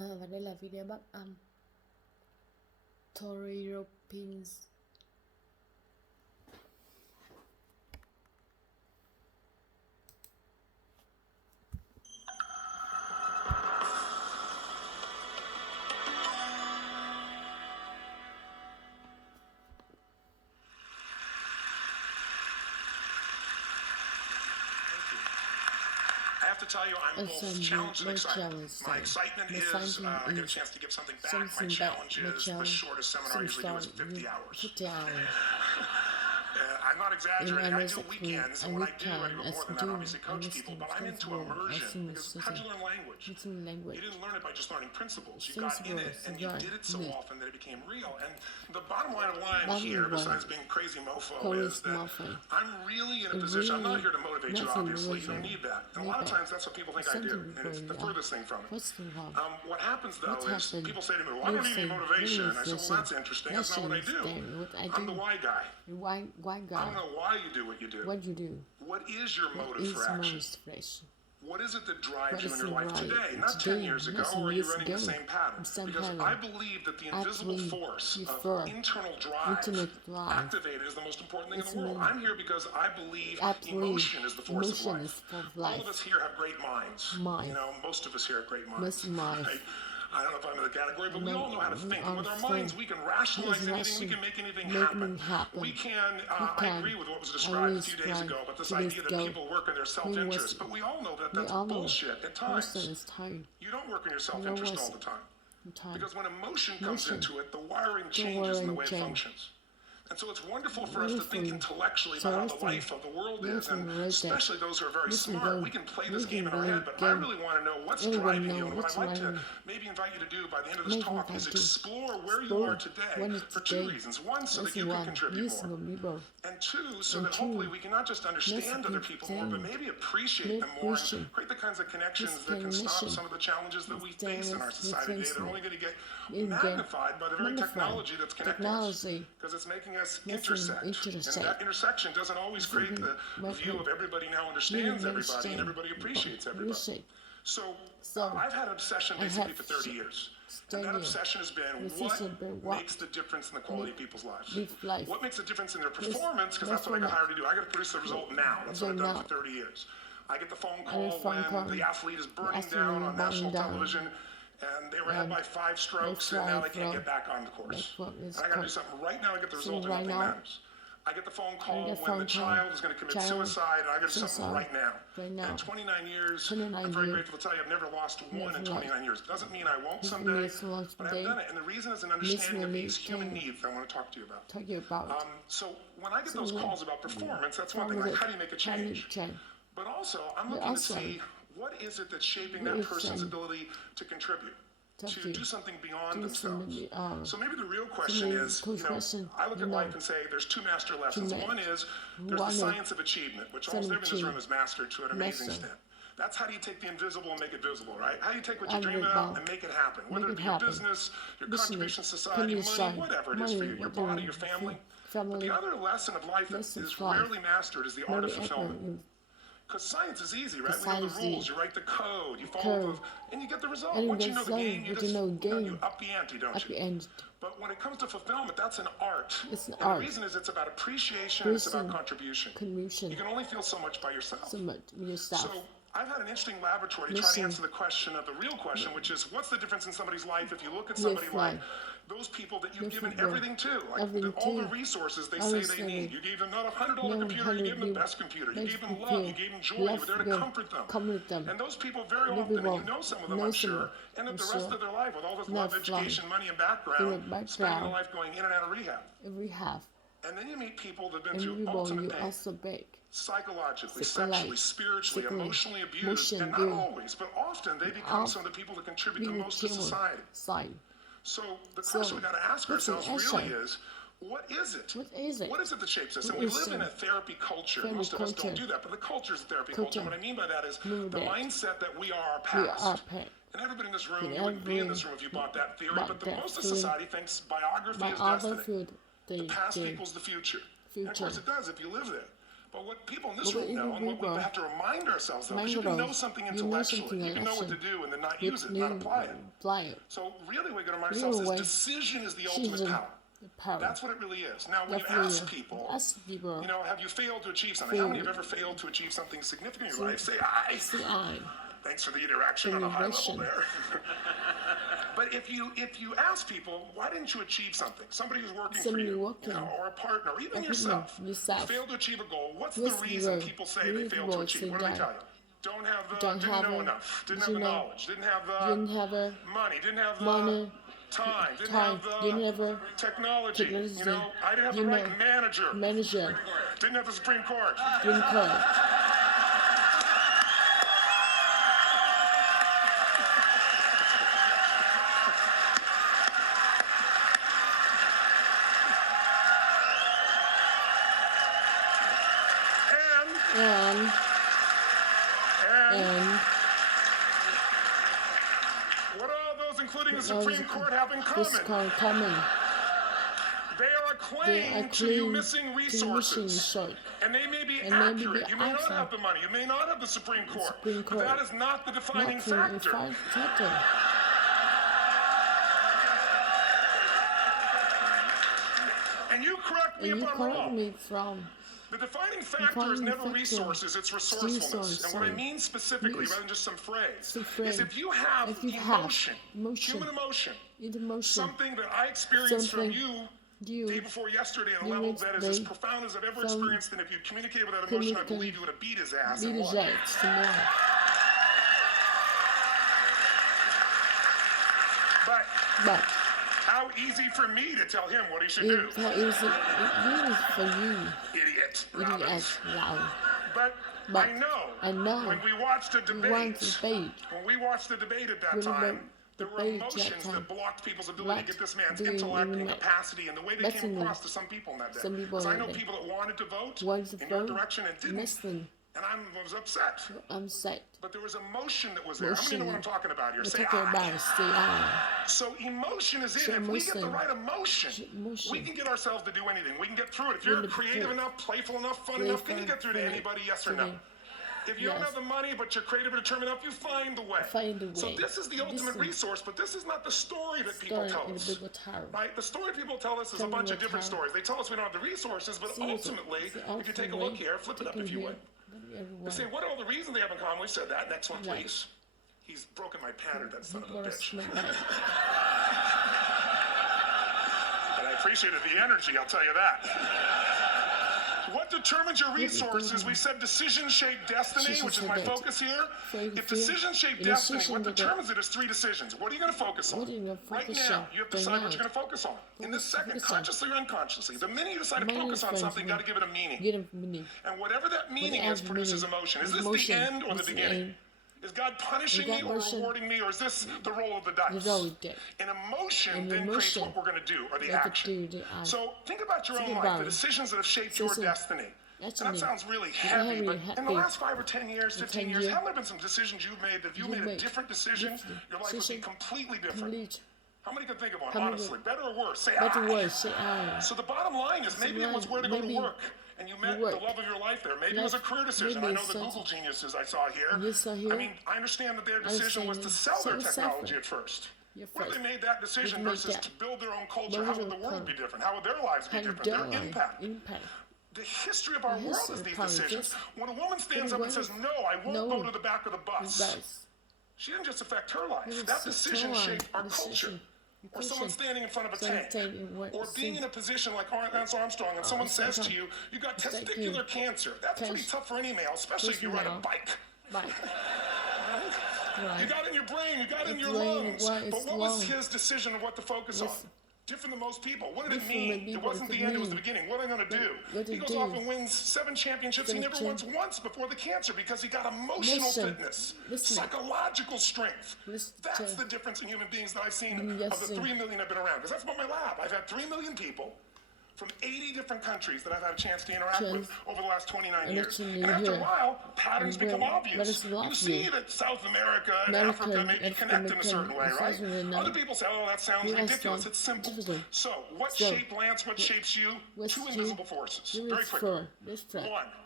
Và đây là video bắt âm TonyRobbins. I have to tell you, I'm both challenged and excited. My excitement is I get a chance to give something back. My challenge is the shortest seminar I usually do is 50 hours. I'm not exaggerating. I do weekends, and when I do more than that, obviously coach people, but I'm into immersion because how'd you learn language? You didn't learn it by just learning principles. You got in it, and you did it so often that it became real. And the bottom line here, besides being crazy mofo, is that I'm really in a position. I'm not here to motivate you, obviously. You don't need that. And a lot of times that's what people think I do, and it's the furthest thing from it. What happens, though, is people say to me, well, I don't need any motivation. And I said, well, that's interesting. That's not what I do. I'm the why guy. Why guy? I don't know why you do what you do. What you do? What is your motive for action? What is it that drives you in your life today? Not 10 years ago, or are you running the same pattern? Because I believe that the invisible force of internal drive activated is the most important thing in the world. I'm here because I believe emotion is the force of life. All of us here have great minds. You know, most of us here have great minds. Right? I don't know if I'm in the category, but we all know how to think. And with our minds, we can rationalize anything, we can make anything happen. We can, I agree with what was described a few days ago about this idea that people work in their self-interest, but we all know that that's bullshit at times. You don't work in your self-interest all the time. Because when emotion comes into it, the wiring changes in the way it functions. And so it's wonderful for us to think intellectually about how the life of the world is, and especially those who are very smart. We can play this game in our head, but I really want to know what's driving you. And what I'd like to maybe invite you to do by the end of this talk is explore where you are today for two reasons. One, so that you can contribute more. And two, so that hopefully we can not just understand other people more, but maybe appreciate them more and create the kinds of connections that can stop some of the challenges that we face in our society today. They're only going to get magnified by the very technology that's connecting us, because it's making us intersect. And that intersection doesn't always create the view of everybody now understands everybody and everybody appreciates everybody. So I've had an obsession basically for 30 years. And that obsession has been what makes the difference in the quality of people's lives. What makes the difference in their performance, because that's what I got hired to do. I got to produce the result now. That's what I've done for 30 years. I get the phone call when the athlete is burning down on national television, and they were hit by 5 strokes, and now they can't get back on the course. And I got to do something right now to get the result, and nothing matters. I get the phone call when the child is going to commit suicide, and I got to do something right now. And in 29 years, I'm very grateful to tell you I've never lost one in 29 years. It doesn't mean I won't someday, but I've done it. And the reason is an understanding of these human needs I want to talk to you about. So when I get those calls about performance, that's one thing. Like, how do you make a change? But also, I'm looking to see what is it that's shaping that person's ability to contribute, to do something beyond themselves. So maybe the real question is, you know, I look at life and say there's 2 master lessons. One is there's the science of achievement, which almost everyone in this room has mastered to an amazing extent. That's how do you take the invisible and make it visible, right? How do you take what you dream about and make it happen? Whether it be your business, your contribution to society, money, whatever it is for you, your body, your family. But the other lesson of life that is rarely mastered is the art of fulfillment. Because science is easy, right? We know the rules, you write the code, you follow and you get the result. Once you know the game, you just you up the ante, don't you? But when it comes to fulfillment, that's an art. And the reason is it's about appreciation and it's about contribution. You can only feel so much by yourself. So I've had an interesting laboratory to try to answer the question of the real question, which is what's the difference in somebody's life if you look at somebody like those people that you've given everything to, like all the resources they say they need. You gave them not a $100 computer, you gave them the best computer. You gave them love, you gave them joy, you were there to comfort them. And those people very often, and you know some of them I'm sure, end up the rest of their life with all this love, education, money, and background, spending their life going in and out of rehab. And then you meet people that have been through ultimate pain. Psychologically, sexually, spiritually, emotionally abused, and not always, but often they become some of the people that contribute the most to society. So the question we got to ask ourselves really is, what is it? What is it that shapes us? And we live in a therapy culture. Most of us don't do that, but the culture is a therapy culture. What I mean by that is the mindset that we are our past. And everybody in this room, you wouldn't be in this room if you bought that theory, but most of society thinks biography is destiny. The past equals the future. And of course it does if you live there. But what people in this room know, and what we have to remind ourselves of, is you can know something intellectually, you can know what to do, and then not use it, not apply it. So really we're going to remind ourselves is decision is the ultimate power. That's what it really is. Now, when you ask people, you know, have you failed to achieve something? How many have ever failed to achieve something significant in your life? Say I. Thanks for the interaction on a high level there. But if you ask people, why didn't you achieve something? Somebody who's working for you, or a partner, or even yourself, you failed to achieve a goal. What's the reason people say they failed to achieve? What do they tell you? Didn't know enough, didn't have the knowledge, didn't have the money, didn't have the time, didn't have the technology. You know, I didn't have the right manager. Didn't have the Supreme Court. And what all those, including the Supreme Court, have in common? They are a claim to you missing resources. And they may be accurate. You may not have the money. You may not have the Supreme Court. But that is not the defining factor. And you correct me if I'm wrong. The defining factor is never resources, it's resourcefulness. And what I mean specifically, rather than just some phrase, is if you have emotion, human emotion, something that I experienced from you day before yesterday at a level that is as profound as I've ever experienced, and if you communicated with that emotion, I believe you would have beat his ass and won. But how easy for me to tell him what he should do. How easy it is for you. Idiot. But I know when we watched the debate at that time, there were emotions that blocked people's ability to get this man's intellect and capacity and the way they came across to some people in that day. Because I know people that wanted to vote in your direction and didn't. And I was upset. But there was emotion that was there. How many know what I'm talking about here? Say I. So emotion is it. If we get the right emotion, we can get ourselves to do anything. We can get through it. If you're creative enough, playful enough, fun enough, can you get through to anybody, yes or no? If you don't have the money, but you're creative and determined enough, you find the way. So this is the ultimate resource, but this is not the story that people tell us. Right? The story people tell us is a bunch of different stories. They tell us we don't have the resources, but ultimately, if you take a look here, flip it up if you would. They say, what are all the reasons they have in common? We said that. Next one, please. He's broken my pattern, that son of a bitch. And I appreciated the energy, I'll tell you that. What determines your resources? We said decisions shape destiny, which is my focus here. If decisions shape destiny, what determines it is 3 decisions. What are you going to focus on? Right now, you have to decide what you're going to focus on. In this second, consciously or unconsciously. The minute you decide to focus on something, you got to give it a meaning. And whatever that meaning is, produces emotion. Is this the end or the beginning? Is God punishing me or rewarding me, or is this the roll of the dice? And emotion then creates what we're going to do, or the action. So think about your own life, the decisions that have shaped your destiny. And that sounds really heavy, but in the last 5 or 10 years, 15 years, haven't there been some decisions you've made that if you made a different decision, your life would be completely different? How many can think of one, honestly? Better or worse? Say I. So the bottom line is maybe it was where to go to work. And you met the love of your life there. Maybe it was a career decision. I know the Google geniuses I saw here. I mean, I understand that their decision was to sell their technology at first. What if they made that decision versus to build their own culture? How would the world be different? How would their lives be different? Their impact. The history of our world is these decisions. When a woman stands up and says, no, I won't go to the back of the bus, she didn't just affect her life. That decision shaped our culture. Or someone standing in front of a tank, or being in a position like Lance Armstrong, and someone says to you, you got testicular cancer. That's pretty tough for any male, especially if you ride a bike. You got it in your brain, you got it in your lungs. But what was his decision of what to focus on? Different than most people. What did it mean? It wasn't the end, it was the beginning. What am I going to do? He goes off and wins 7 championships. He never wins once before the cancer because he got emotional fitness, psychological strength. That's the difference in human beings that I've seen of the 3 million I've been around. Because that's about my lab. I've had 3 million people from 80 different countries that I've had a chance to interact with over the last 29 years. And after a while, patterns become obvious. You see that South America and Africa maybe connect in a certain way, right? Other people say, oh, that sounds ridiculous. It's simple. So, what shaped Lance? What shapes you? 2 invisible forces. Very quickly. 1.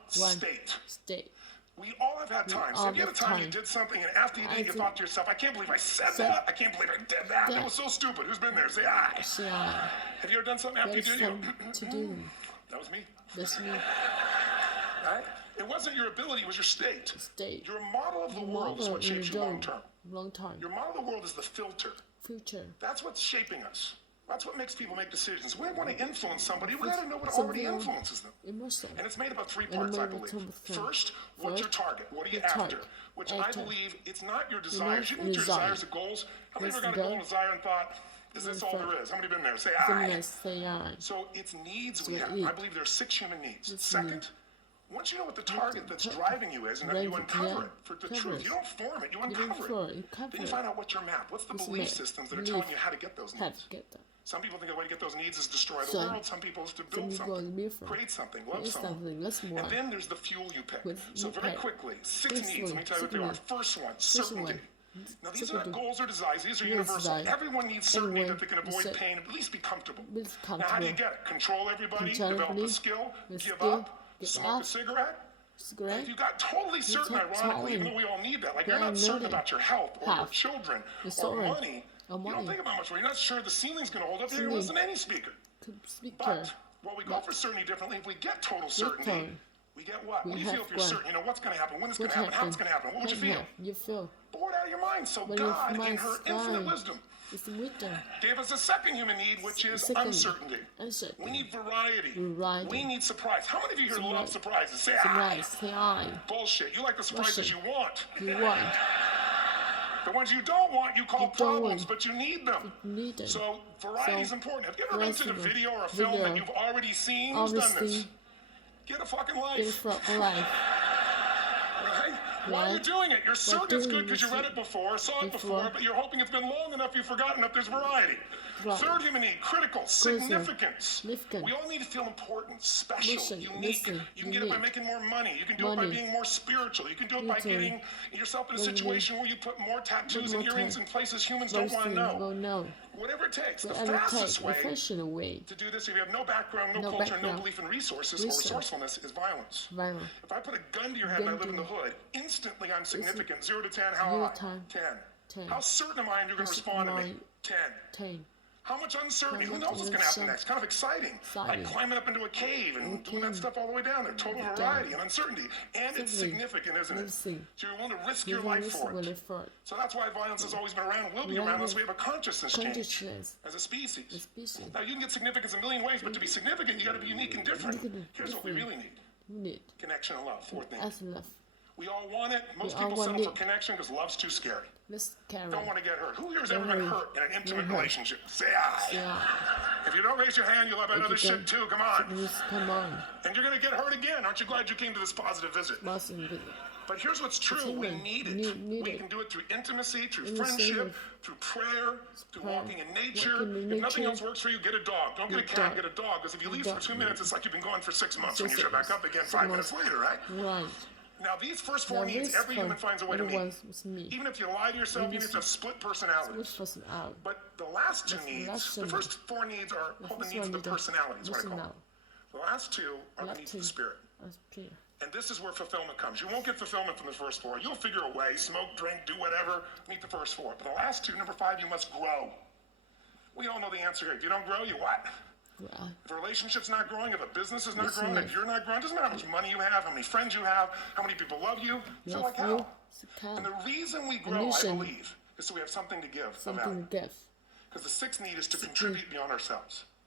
state. We all have had times. Have you had a time you did something and after you did it, you thought to yourself, I can't believe I said that. I can't believe I did that. That was so stupid. Who's been there? Say aye. Say aye. Have you ever done something after you did it? To do. That was me. That's me. Right? It wasn't your ability, it was your state. State. Your model of the world is what shapes you long term. Long time. Your model of the world is the filter. Future. That's what's shaping us. That's what makes people make decisions. When we want to influence somebody, we got to know what already influences them. Emotion. And it's made up of three parts, I believe. First, what's your target? What are you after? Which I believe it's not your desires. You need your desires and goals. How many ever got a goal and desire and thought, is this all there is? How many been there? Say aye. Say aye. So it's needs we have. I believe there are 6 human needs. Second, once you know what the target that's driving you is, and then you uncover it for the truth. You don't form it, you uncover it. Then you find out what's your map. What's the belief systems that are telling you how to get those needs? Some people think the way to get those needs is destroy the world. Some people is to build something, create something, love something. And then there's the fuel you pick. So very quickly, 6 needs. Let me tell you what they are. First one, certainty. Now these are not goals or desires. These are universal. Everyone needs certainty that they can avoid pain, at least be comfortable. Now how do you get it? Control everybody, develop a skill, give up, smoke a cigarette. And if you got totally certain, ironically, even though we all need that, like you're not certain about your health or your children or money, you don't think about much more. You're not sure the ceiling's going to hold up. You don't listen to any speaker. But while we go for certainty differently, if we get total certainty, we get what? What do you feel if you're certain? You know what's going to happen, when it's going to happen, how it's going to happen. What would you feel? You feel bored out of your mind. So God, in her infinite wisdom, gave us a second human need, which is uncertainty. We need variety. We need surprise. How many of you here love surprises? Say aye. Bullshit. You like the surprises you want. The ones you don't want, you call problems, but you need them. So variety is important. Have you ever rented a video or a film that you've already seen? Who's done this? Get a fucking life. Right? While you're doing it, you're certain it's good because you read it before, saw it before, but you're hoping it's been long enough you've forgotten that there's variety. Third human need, critical, significance. We all need to feel important, special, unique. You can get it by making more money. You can do it by being more spiritual. You can do it by getting yourself in a situation where you put more tattoos and earrings in places humans don't want to know. Whatever it takes. The fastest way to do this, if you have no background, no culture, no belief in resources or resourcefulness, is violence. If I put a gun to your head and I live in the hood, instantly I'm significant. 0 to 10, how high? 10. How certain am I you're going to respond to me? 10. How much uncertainty? Who knows what's going to happen next? Kind of exciting. Like climbing up into a cave and doing that stuff all the way down there. Total variety and uncertainty. And it's significant, isn't it? So you're willing to risk your life for it. So that's why violence has always been around, will be around unless we have a consciousness change as a species. Now you can get significance a million ways, but to be significant, you got to be unique and different. Here's what we really need. Connection and love. 4th thing. We all want it. Most people settle for connection because love's too scary. Don't want to get hurt. Who here has ever been hurt in an intimate relationship? Say aye. If you don't raise your hand, you'll have that other shit too. Come on. And you're going to get hurt again. Aren't you glad you came to this positive visit? But here's what's true. We need it. We can do it through intimacy, through friendship, through prayer, through walking in nature. If nothing else works for you, get a dog. Don't get a cat, get a dog. Because if you leave for 2 minutes, it's like you've been gone for 6 months when you show back up again 5 minutes later, right? Now, these first 4 needs, every human finds a way to meet. Even if you lie to yourself, even if you have split personalities. But the last 2 needs, the first 4 needs are called the needs of the personality, is what I call them. The last 2 are the needs of the spirit. And this is where fulfillment comes. You won't get fulfillment from the first 4. You'll figure a way, smoke, drink, do whatever, meet the first 4. But the last 2, number 5, you must grow. We all know the answer here. If you don't grow, you what? If a relationship's not growing, if a business is not growing, if you're not growing, it doesn't matter how much money you have, how many friends you have, how many people love you, feel like hell. And the reason we grow, I believe, is so we have something to give. Because the 6th need is to contribute beyond ourselves.